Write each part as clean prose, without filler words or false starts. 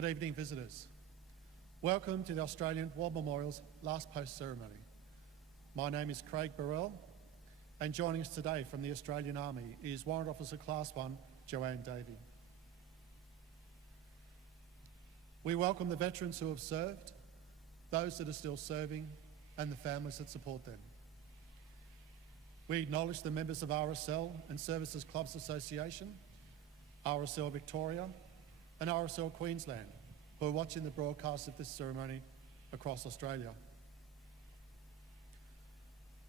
Good evening, visitors. Welcome to the Australian War Memorial's last post ceremony. My name is Craig Burrell, and joining us today from the Australian Army is Warrant Officer Class 1, Joanne Davey. We welcome the veterans who have served, those that are still serving, and the families that support them. We acknowledge the members of RSL and Services Clubs Association, RSL Victoria, and RSL Queensland, who are watching the broadcast of this ceremony across Australia.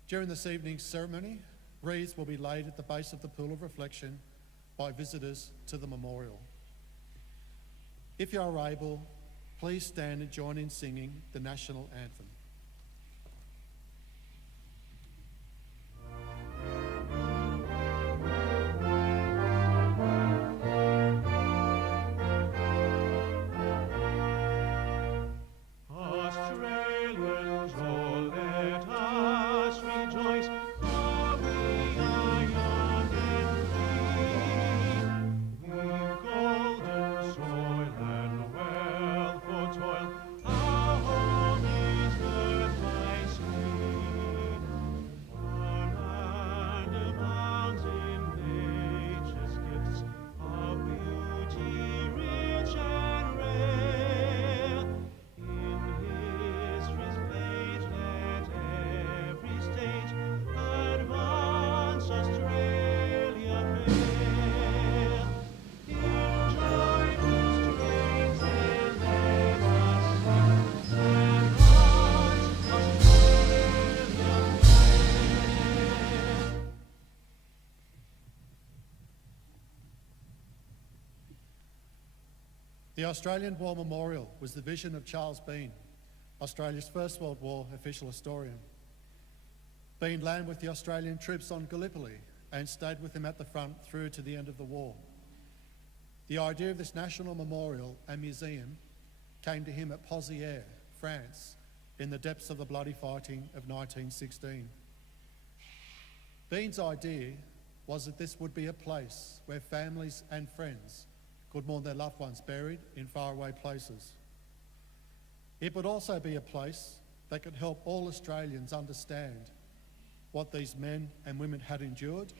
During this evening's ceremony, wreaths will be laid at the base of the pool of reflection by visitors to the memorial. If you are able, please stand and join in singing the national anthem. The Australian War Memorial was the vision of Charles Bean, Australia's First World War official historian. Bean landed with the Australian troops on Gallipoli and stayed with them at the front through to the end of the war. The idea of this national memorial and museum came to him at Pozières, France, in the depths of the bloody fighting of 1916. Bean's idea was that this would be a place where families and friends could mourn their loved ones buried in faraway places. It would also be a place that could help all Australians understand what these men and women had endured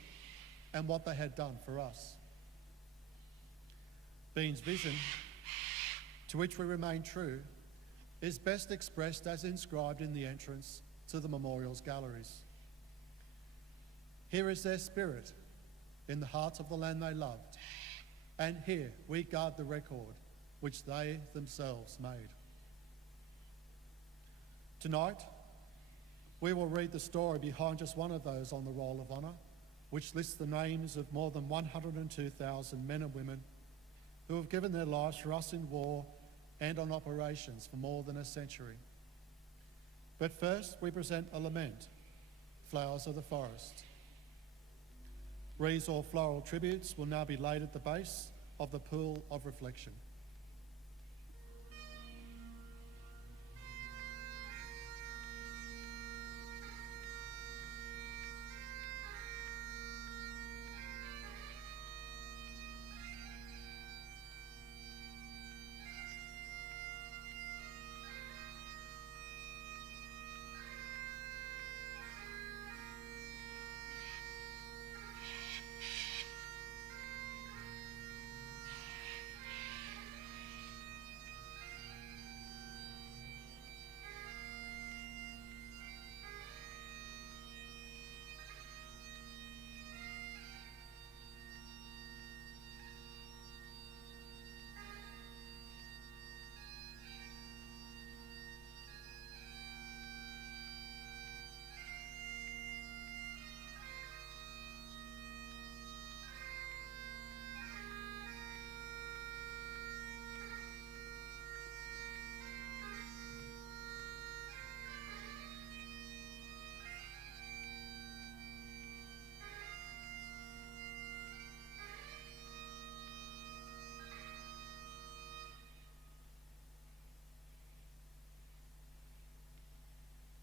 and what they had done for us. Bean's vision, to which we remain true, is best expressed as inscribed in the entrance to the memorial's galleries. Here is their spirit in the heart of the land they loved, and here we guard the record which they themselves made. Tonight, we will read the story behind just one of those on the Roll of Honour, which lists the names of more than 102,000 men and women who have given their lives for us in war and on operations for more than a century. But first, we present a lament, Flowers of the Forest. Wreaths or floral tributes will now be laid at the base of the pool of reflection.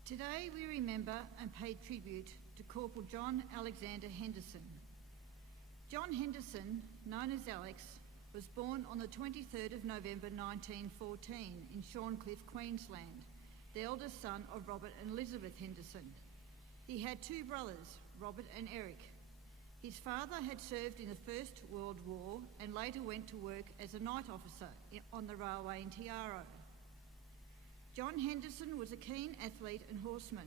Today we remember and pay tribute to Corporal John Alexander Henderson. John Henderson, known as Alex, was born on the 23rd of November 1914 in Shorncliffe, Queensland, the eldest son of Robert and Elizabeth Henderson. He had two brothers, Robert and Eric. His father had served in the First World War and later went to work as a night officer on the railway in Tiaro. John Henderson was a keen athlete and horseman.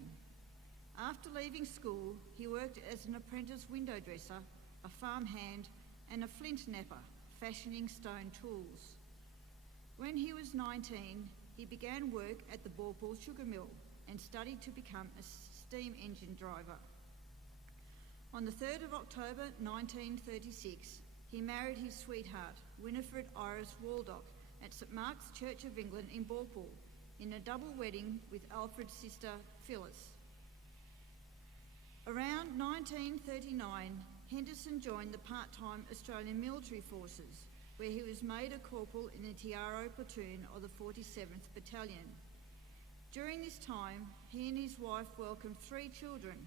After leaving school, he worked as an apprentice window dresser, a farmhand and a flint knapper, fashioning stone tools. When he was 19, he began work at the Corporal sugar mill and studied to become a steam engine driver. On the 3rd of October 1936, he married his sweetheart, Winifred Iris Waldock, at St Mark's Church of England in Corporal, in a double wedding with Alfred's sister, Phyllis. Around 1939, Henderson joined the part-time Australian military forces, where he was made a corporal in the Tiaro platoon of the 47th Battalion. During this time, he and his wife welcomed 3 children,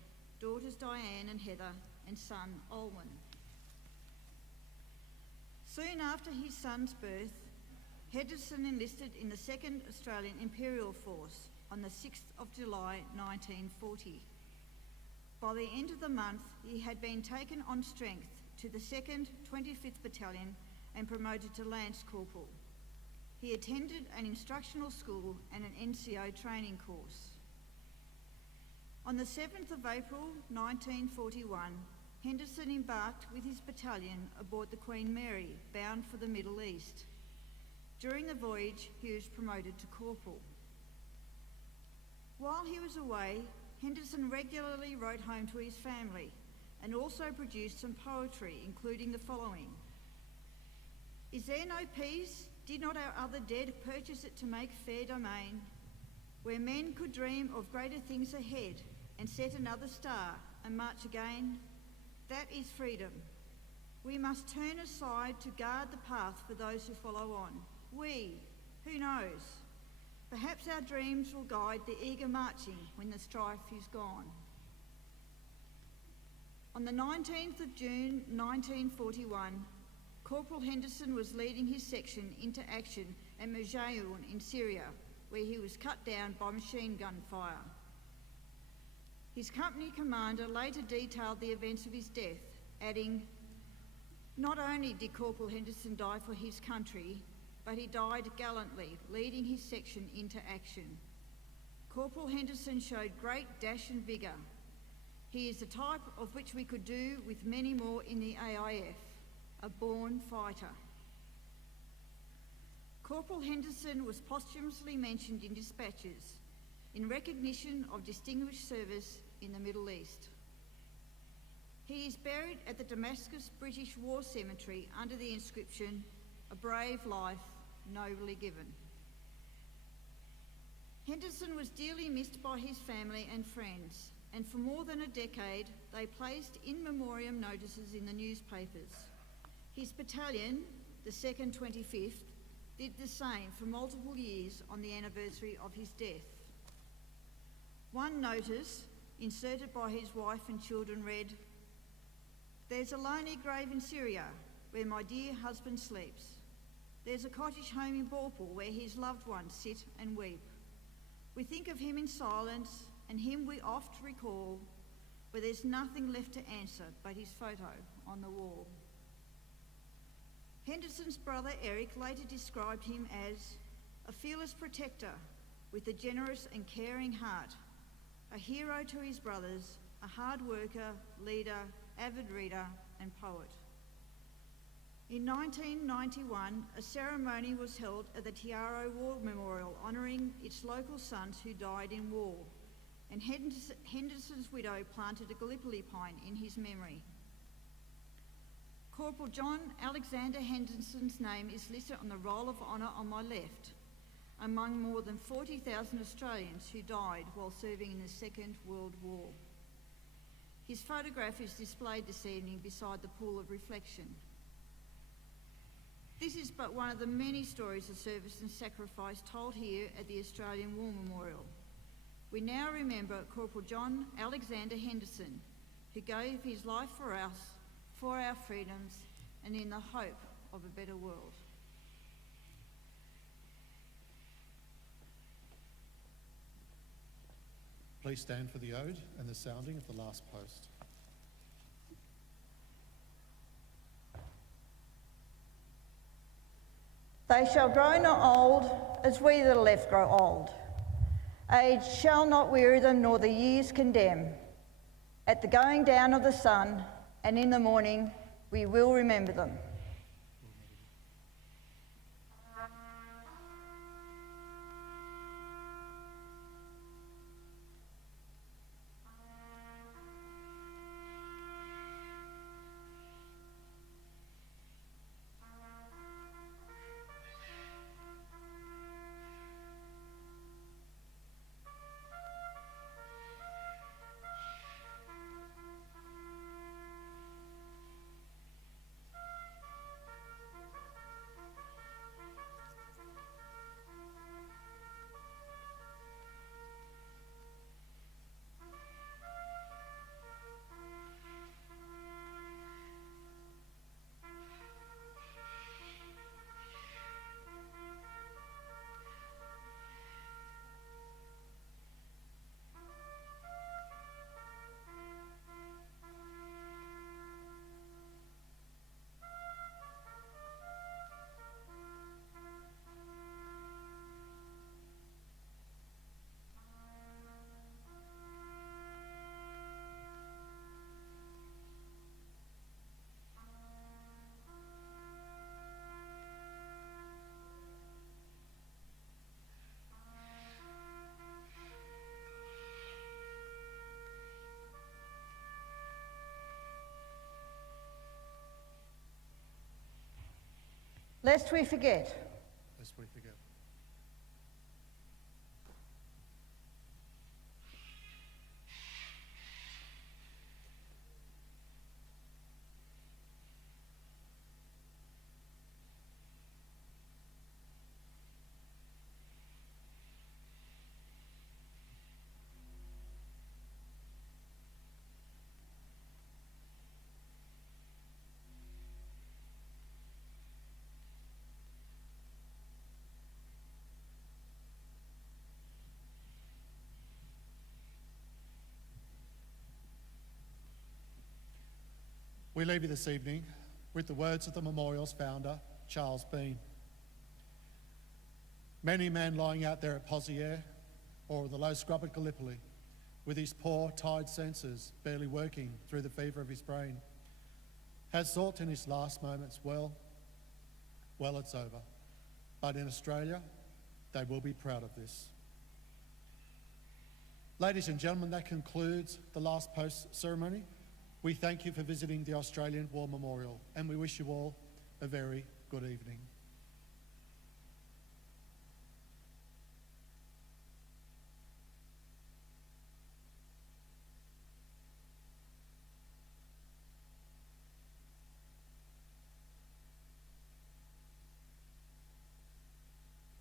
daughters Diane and Heather, and son Olwen. Soon after his son's birth, Henderson enlisted in the 2nd Australian Imperial Force on the 6th of July 1940. By the end of the month, he had been taken on strength to the 2nd 25th Battalion and promoted to Lance Corporal. He attended an instructional school and an NCO training course. On the 7th of April 1941, Henderson embarked with his battalion aboard the Queen Mary, bound for the Middle East. During the voyage, he was promoted to corporal. While he was away, Henderson regularly wrote home to his family and also produced some poetry, including the following. Is there no peace? Did not our other dead purchase it to make fair domain, where men could dream of greater things ahead and set another star and march again? That is freedom. We must turn aside to guard the path for those who follow on. We, who knows? Perhaps our dreams will guide the eager marching when the strife is gone. On the 19th of June 1941, Corporal Henderson was leading his section into action at Mujayoun in Syria, where he was cut down by machine gun fire. His company commander later detailed the events of his death, adding, "Not only did Corporal Henderson die for his country, but he died gallantly, leading his section into action. Corporal Henderson showed great dash and vigour. He is the type of which we could do with many more in the AIF, a born fighter." Corporal Henderson was posthumously mentioned in dispatches in recognition of distinguished service in the Middle East. He is buried at the Damascus British War Cemetery under the inscription, "A brave life, nobly given." Henderson was dearly missed by his family and friends, and for more than a decade they placed in memoriam notices in the newspapers. His battalion, the 2nd 25th, did the same for multiple years on the anniversary of his death. One notice, inserted by his wife and children, read, "There's a lonely grave in Syria where my dear husband sleeps. There's a cottage home in Corporal where his loved ones sit and weep. We think of him in silence, and him we oft recall, where there's nothing left to answer but his photo on the wall." Henderson's brother Eric later described him as a fearless protector with a generous and caring heart, a hero to his brothers, a hard worker, leader, avid reader and poet. In 1991, a ceremony was held at the Tiaro War Memorial honouring its local sons who died in war, and Henderson's widow planted a Gallipoli pine in his memory. Corporal John Alexander Henderson's name is listed on the Roll of Honour on my left, among more than 40,000 Australians who died while serving in the Second World War. His photograph is displayed this evening beside the pool of reflection. This is but one of the many stories of service and sacrifice told here at the Australian War Memorial. We now remember Corporal John Alexander Henderson, who gave his life for us, for our freedoms, and in the hope of a better world. Please stand for the ode and the sounding of the last post. They shall grow not old as we that are left grow old. Age shall not weary them, nor the years condemn. At the going down of the sun and in the morning we will remember them. Lest we forget. Lest we forget. We leave you this evening with the words of the memorial's founder, Charles Bean. Many a man lying out there at Poziere or the low scrub at Gallipoli, with his poor, tired senses barely working through the fever of his brain, has thought in his last moments, well, it's over. But in Australia, they will be proud of this. Ladies and gentlemen, that concludes the last post ceremony. We thank you for visiting the Australian War Memorial, and we wish you all a very good evening.